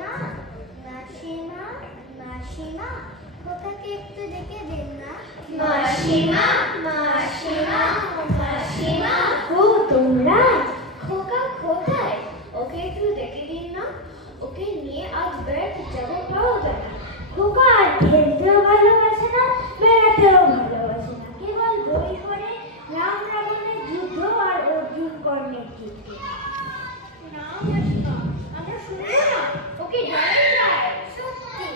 মাসিমা মাসিমা মাসিমা খোকাকে একটু ডেকে দিন না। মাসিমা মাসিমা মাসিমা। ও তোমরা? খোকা কোথায়? ওকে একটু ডেকে দিন না। ওকে নিয়ে আজ বেড়াতে যাবো, পাওয়া যায় না। খোকা আর খেলতেও ভালোবাসে না, বেড়াতেও ভালোবাসে না, কেবল বই পড়ে রাম রাবণের যুদ্ধ আর অর্জুন কর্ণের যুদ্ধ। না মাসিমা, আমরা শুনবো না, ওকে জানাই যায়। সত্যি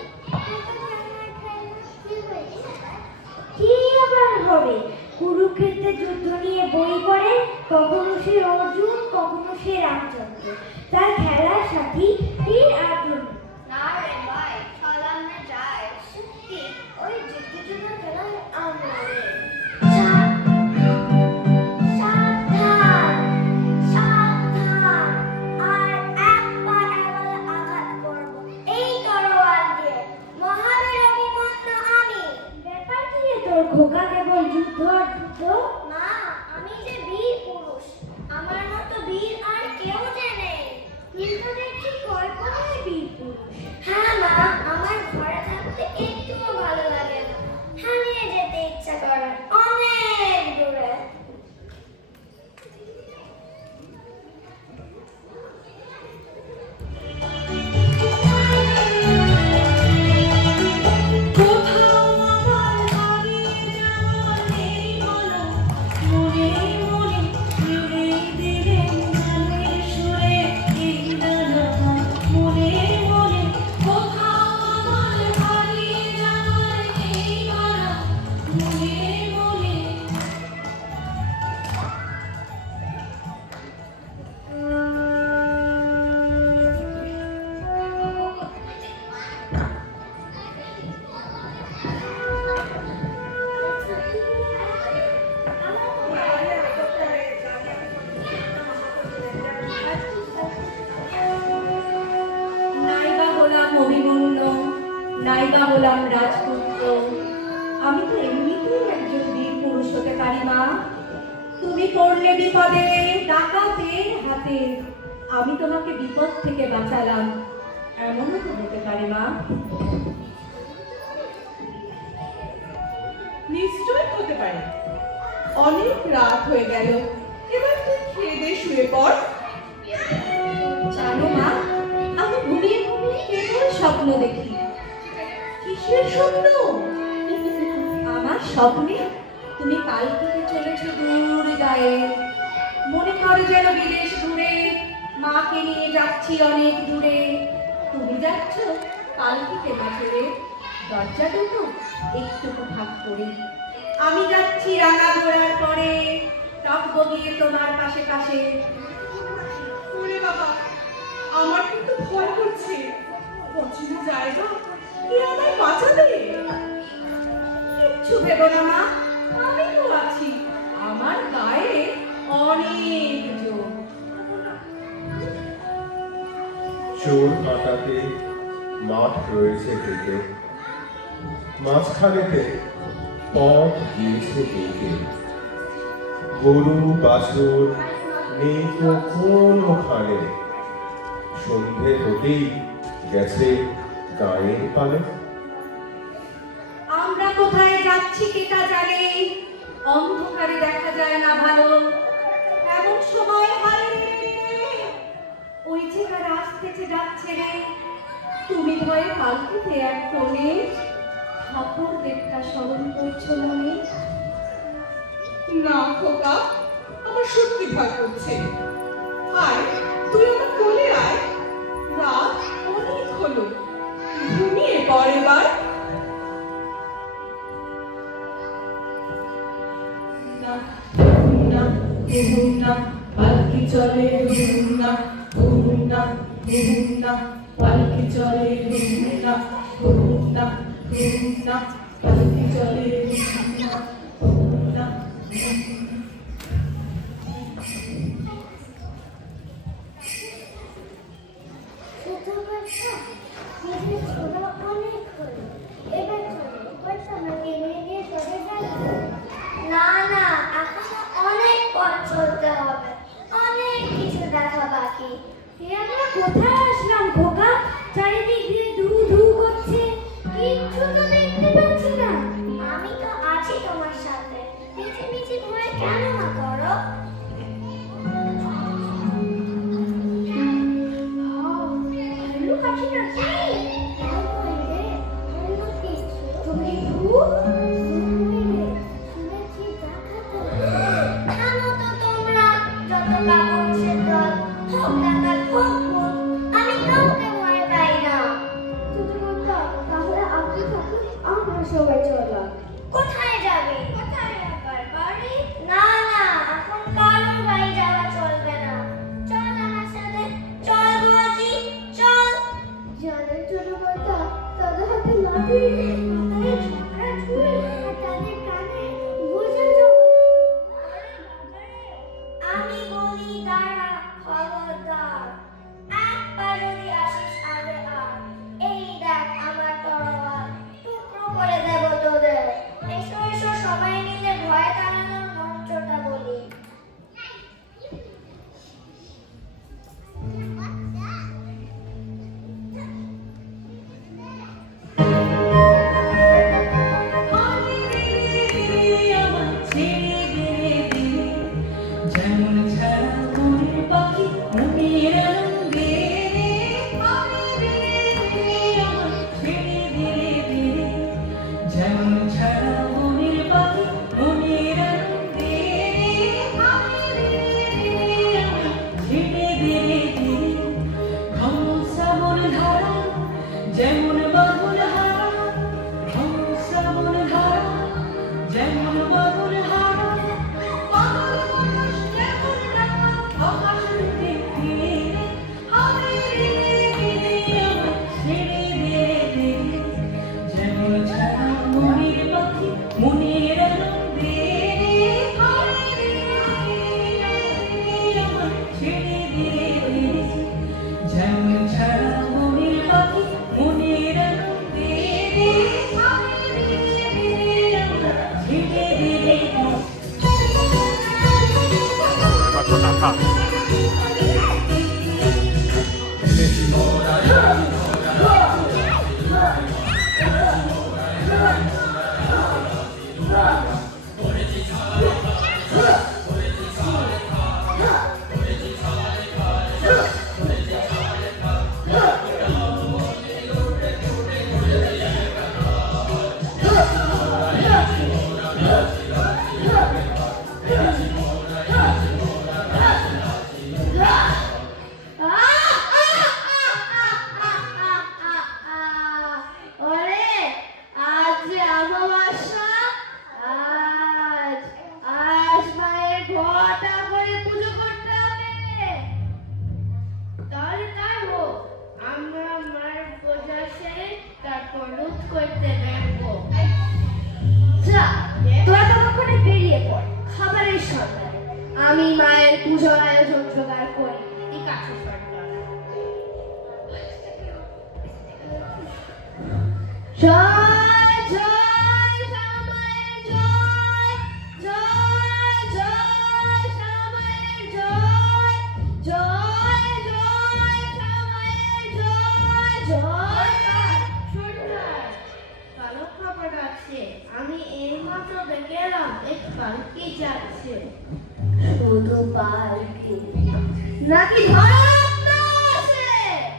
কি আবার হবে? কুরুক্ষেত্রের যুদ্ধ নিয়ে বই পড়ে, কখনো সে অর্জুন, কখনো সে রামচন্দ্র, তার খেলার সাথী তীর আর্জুন। না রে ভাই, চল আমরা যাই। সত্যি ওই যুদ্ধ খেলায় আমরা খোকা কেবল যুদ্ধ আর যুদ্ধ। মা, আমি যে বীর পুরুষ, আমার মতো বীর আর কেউ নেই। কিন্তু দেখছি কল্পনায় বীর পুরুষ। হ্যাঁ মা, আমার ঘরে থাকতে একটুও ভালো লাগে না, হারিয়ে যেতে ইচ্ছা করে অনেক দূরে। নাইবা হলাম রাজপুত্র, আমি তো এমনিতেই একজন বীর পুরুষ হতে পারি মা। তুমি পড়লে বিপদে ডাকাতের হাতে, আমি তোমাকে বিপদ থেকে বাঁচালাম, এমনও তো হতে পারে মা। নিশ্চয় হতে পারে। অনেক রাত হয়ে গেল, এবার তুই খেয়ে দে, শুয়ে পড়। জানো মা, আমি ঘুমিয়ে ঘুমিয়ে কেবল স্বপ্ন দেখি। কিসের স্বপ্ন? আমার স্বপ্নে তুমি পালকিতে চলেছো দূর গায়ে, মনে করো যেন বিদেশ দূরে, মাকে নিয়ে যাচ্ছি অনেক দূরে। তুমি যাচ্ছ পালকিতে বাছরে, দরজা দুটো একটুকু ভাগ করে। আমি যাচ্ছি রাঙা ঘোড়ার পরে, টক বগিয়ে তোমার পাশে পাশে। ওরে বাবা, আমার কিন্তু ভয় করছে। অচেনা জায়গা, কে আমায় বাঁচাবে? কিচ্ছু ভেবো না মা, আমি তো আছি, আমার গায়ে অনেক জোর। চোর কাটাতে মাঠ রয়েছে থেকে, মাঝখানেতে পথ গিয়েছে দিকে। গরু বাছুর নেই তো কোনোখানে, সন্ধে হতেই গেছে গায়ের পালে। আমরা কোথায় যাচ্ছি কি তা জানি, অন্ধকারে দেখা যায় না ভালো, এমন সময় হারে ওই যে কারা আসতেছে যাচ্ছে রে। তুমি ভয়ে পালকিতে এক কোণে, ঠাকুর দেবতা স্মরণ করছো মনে। না খোকা, আমার সত্যি ভয় করছে। আয়, তুই আমার কোলে আয়। রাত অনেক হলো, ঘুমিয়ে পড় এবার। পালকি চলে হুন্না হুন্না হুন্না, পালকি চলে হুন্না হুন্না হুন্না, পালকি চলে হুন্না হুন্না। না না, এখনো অনেক পথ চলতে হবে, অনেক কিছু দেখা বাকি। আমরা কোথায় আসলাম খোকা? চারিদিক দিয়ে ধু ধু করছে, কিচ্ছু তো দেখতে পাচ্ছি না। আমি তো আছি তোমার সাথে, মিছি মিছি ভয় কেন না করো? ভালো কাছে না চাই তুমি শুনেছি দেখাতো জানো তো তোমরা যত কাপুরুষের দল হোক ডাকাত হোক ভূত, আমি কাউকে ভয় পাই না। তাহলে আপনি থাকুন, আমরা সবাই চললাম। কোথায় যাবে? কোথায় আবার বাড়ি? না না, এখন কারোর বাড়ি যাওয়া চলবে না। চল আমার সাথে, চল বলছি, চল। জানেন ছোটবেলা তাদের হাতে লাঠি, মাথায় ঝাঁকড়া চুল, আর তাদের কানে গোজা আমি বলি দাঁড়া, খবরদার একবার যদি আসিস আগে আর এই দেখ আমার তরোয়াল, টুকরো করে দেব তোদের। এসো এসো সবাই মিলে ভয় তাড়ানোর মন্ত্রটা বলি। যেমন ছাড়া মনের পাখি মনের আনন্দে যেমন ছাড়া মনের পাখি মনের আনন্দে ছেড়ে ধীরে ধীরে ঘন শ্রাবণ ধারা যেমন বাদল হারা ঘন শ্রাবণ ধারা যেমন বাদল হারা আমি মায়ের পুজোর আয়োজন জোগাড় করি। ঠিক আছে সরকার। জয় জয় শ্যামায়ের জয়, জয় জয় শ্যামায়ের জয়, জয় জয় শ্যামায়ের জয়, জয়। সরকার, ভালো খবর আছে, আমি এইমাত্র দেখে এলাম এক পালকি যাচ্ছে। শুধু পালকি নাকি ধররত্ন আছে?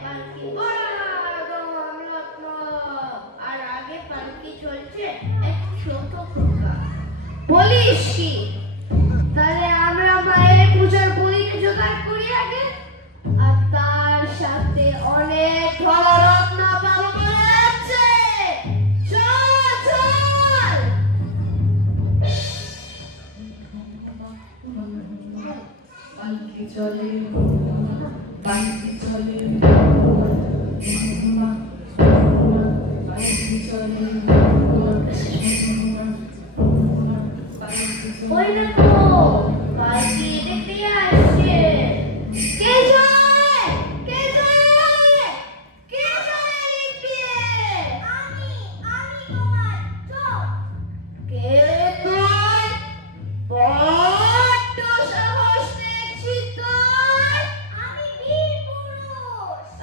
পালকি ধররত্ন, আর আগে পালকি চলছে এক ছোট খোকা। বলিস কি? তাহলে আমরা মায়ের পূজার বলিকে জোগাড় করি আগে, আর তার সাথে অনেক ধররত্ন পাবো মনে হচ্ছে। চল চল। পালকি চলে, পালকি চলে, পালকি চলে, ওই দেখো পালকি দেখতে আসছে। কে যায়? কে যায়? কে যায় দেখতে? আমি তোমার চোখ। কে তুই? বড্ড সাহস দেখছি তোর। আমি বীর পুরুষ।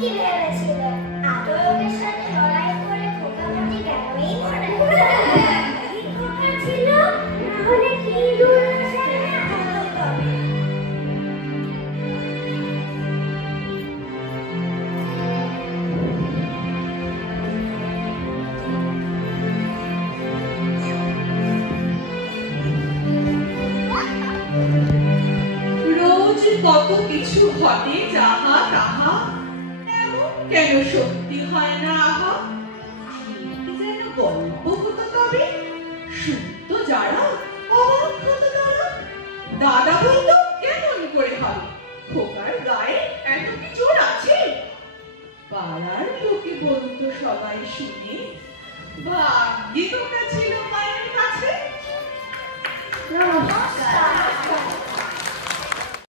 কি ভেবেছিলে এত লোকের সাথে লড়াই করে খোকা বুঝি কেনই মরে কি খোকা ছিল না হলে কি দুর্দশায় হতো তবে রোজ কত কিছু ঘটে যাহা তাহা এমন কেন সত্যি হয় না আহা ঠিক যেন গল্প হতো তবে শুনতো যারা অবাক হতো তারা দাদা বলতো কেমন করে হবে খোকার গায়ে এত কি জোর আছে পাড়ার লোকে বলতো সবাই শুনে ভাগ্যে খোকা ছিল মায়ের কাছে নমস্কার